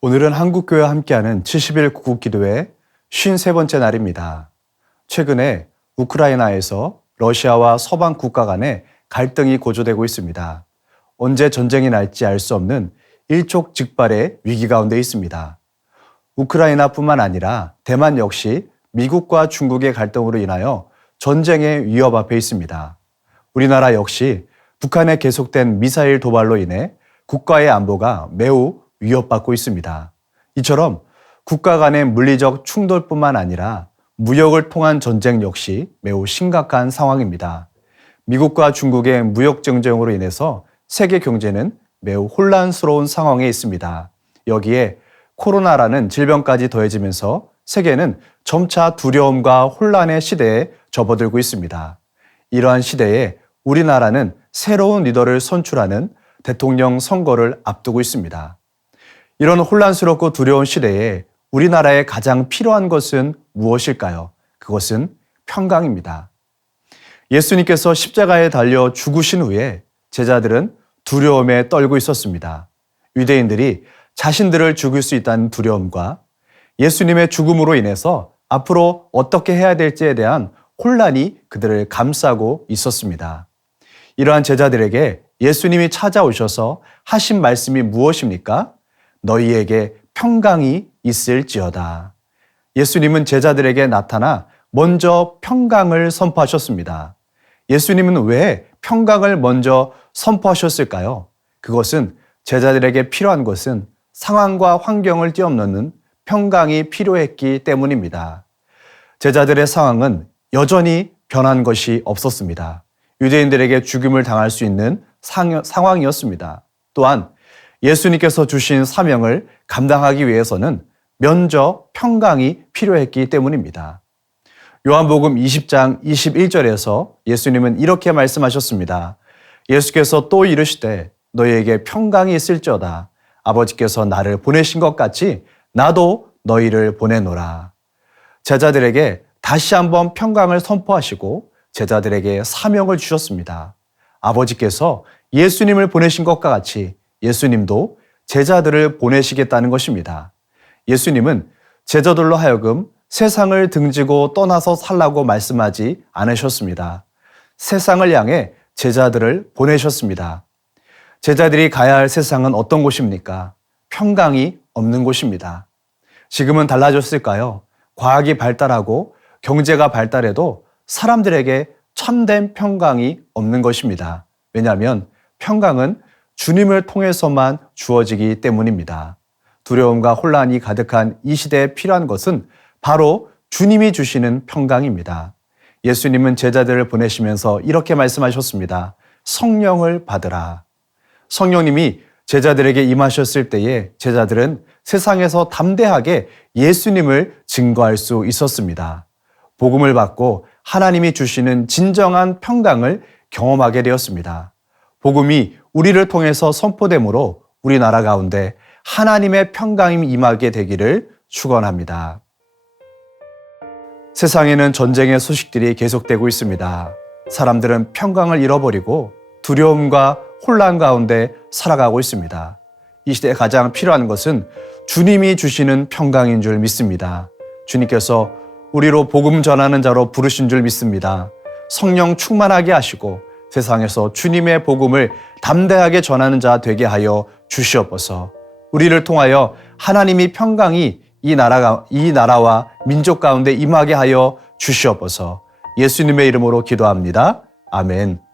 오늘은 한국교회와 함께하는 70일 구국기도회 53번째 날입니다. 최근에 우크라이나에서 러시아와 서방 국가 간의 갈등이 고조되고 있습니다. 언제 전쟁이 날지 알 수 없는 일촉즉발의 위기 가운데 있습니다. 우크라이나뿐만 아니라 대만 역시 미국과 중국의 갈등으로 인하여 전쟁의 위협 앞에 있습니다. 우리나라 역시 북한의 계속된 미사일 도발로 인해 국가의 안보가 매우 위협받고 있습니다. 이처럼 국가 간의 물리적 충돌뿐만 아니라 무역을 통한 전쟁 역시 매우 심각한 상황입니다. 미국과 중국의 무역 전쟁으로 인해서 세계 경제는 매우 혼란스러운 상황에 있습니다. 여기에 코로나라는 질병까지 더해지면서 세계는 점차 두려움과 혼란의 시대에 접어들고 있습니다. 이러한 시대에 우리나라는 새로운 리더를 선출하는 대통령 선거를 앞두고 있습니다. 이런 혼란스럽고 두려운 시대에 우리나라에 가장 필요한 것은 무엇일까요? 그것은 평강입니다. 예수님께서 십자가에 달려 죽으신 후에 제자들은 두려움에 떨고 있었습니다. 유대인들이 자신들을 죽일 수 있다는 두려움과 예수님의 죽음으로 인해서 앞으로 어떻게 해야 될지에 대한 혼란이 그들을 감싸고 있었습니다. 이러한 제자들에게 예수님이 찾아오셔서 하신 말씀이 무엇입니까? 너희에게 평강이 있을지어다. 예수님은 제자들에게 나타나 먼저 평강을 선포하셨습니다. 예수님은 왜 평강을 먼저 선포하셨을까요? 그것은 제자들에게 필요한 것은 상황과 환경을 뛰어넘는 평강이 필요했기 때문입니다. 제자들의 상황은 여전히 변한 것이 없었습니다. 유대인들에게 죽임을 당할 수 있는 상황이었습니다. 또한 예수님께서 주신 사명을 감당하기 위해서는 먼저 평강이 필요했기 때문입니다. 요한복음 20장 21절에서 예수님은 이렇게 말씀하셨습니다. 예수께서 또 이르시되 너희에게 평강이 있을지어다. 아버지께서 나를 보내신 것 같이 나도 너희를 보내노라. 제자들에게 다시 한번 평강을 선포하시고 제자들에게 사명을 주셨습니다. 아버지께서 예수님을 보내신 것과 같이 예수님도 제자들을 보내시겠다는 것입니다. 예수님은 제자들로 하여금 세상을 등지고 떠나서 살라고 말씀하지 않으셨습니다. 세상을 향해 제자들을 보내셨습니다. 제자들이 가야 할 세상은 어떤 곳입니까? 평강이 없는 곳입니다. 지금은 달라졌을까요? 과학이 발달하고 경제가 발달해도 사람들에게 참된 평강이 없는 것입니다. 왜냐하면 평강은 주님을 통해서만 주어지기 때문입니다. 두려움과 혼란이 가득한 이 시대에 필요한 것은 바로 주님이 주시는 평강입니다. 예수님은 제자들을 보내시면서 이렇게 말씀하셨습니다. 성령을 받으라. 성령님이 제자들에게 임하셨을 때에 제자들은 세상에서 담대하게 예수님을 증거할 수 있었습니다. 복음을 받고 하나님이 주시는 진정한 평강을 경험하게 되었습니다. 복음이 우리를 통해서 선포되므로 우리나라 가운데 하나님의 평강이 임하게 되기를 축원합니다. 세상에는 전쟁의 소식들이 계속되고 있습니다. 사람들은 평강을 잃어버리고 두려움과 혼란 가운데 살아가고 있습니다. 이 시대에 가장 필요한 것은 주님이 주시는 평강인 줄 믿습니다. 주님께서 우리로 복음 전하는 자로 부르신 줄 믿습니다. 성령 충만하게 하시고 세상에서 주님의 복음을 담대하게 전하는 자 되게 하여 주시옵소서. 우리를 통하여 하나님이 평강이 이 나라와 민족 가운데 임하게 하여 주시옵소서. 예수님의 이름으로 기도합니다. 아멘.